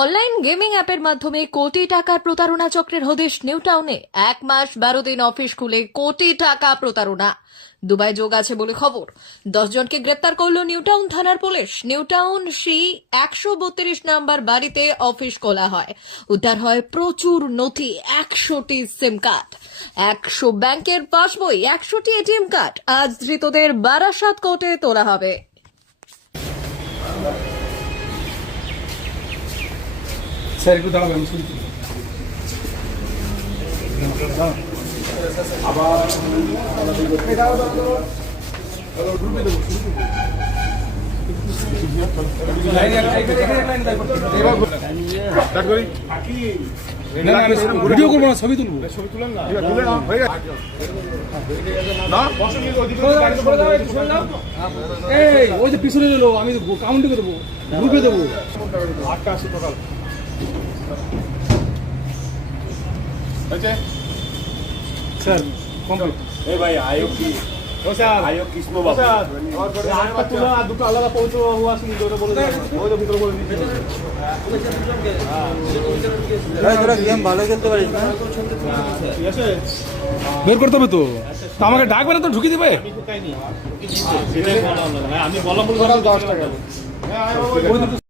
Online gaming অ্যাপের মাধ্যমে কোটি টাকার প্রতারণা চক্রের হদিশ নিউটাউনে। 1 মাস 12 দিন অফিস খুলে কোটি টাকা প্রতারণা। দুবাই যোগ আছে বলে খবর। 10 জনকে গ্রেপ্তার করল নিউটাউন থানার পুলিশ। নিউটাউন সি 132 নাম্বার বাড়িতে অফিস খোলা হয়। উদ্ধার হয় প্রচুর নথি, 100টি সিম কার্ড, 100 ব্যাংকের পাসবই, 100টি এটিএম কার্ড। আজ ধৃতদের বারাসাত কোর্টে তোলা হবে। স্যার একটু দাঁড়াবেন, আমি শুনছি। আবার ভিডিও করবো না, ছবি তুলবো। ছবি তুলেন না, হয়ে গেছে। এই ওই যে পিছনে এলো, আমি কাউন্টে দেবো, গ্রুপে দেবো। 8:80 টোটাল। सर कम्प्लीट ए भाई आयोग की ओ सर आयोग किसको बाबू सर और आठ तुला दुটো আলাদা পৌঁছো हुआ শুনি ওটা বলে দাও ওই তো ভিতরে বলে দিচ্ছি ভাই তোরা গেম ভালো খেলতে পারিস না এসে বের করতে হবে তো আমাকে ডাকবে না তো ঢুকিয়ে দিবে আমি ঢুকাইনি সেটাই বলা হলো ভাই আমি বলা বলবো 10 টাকা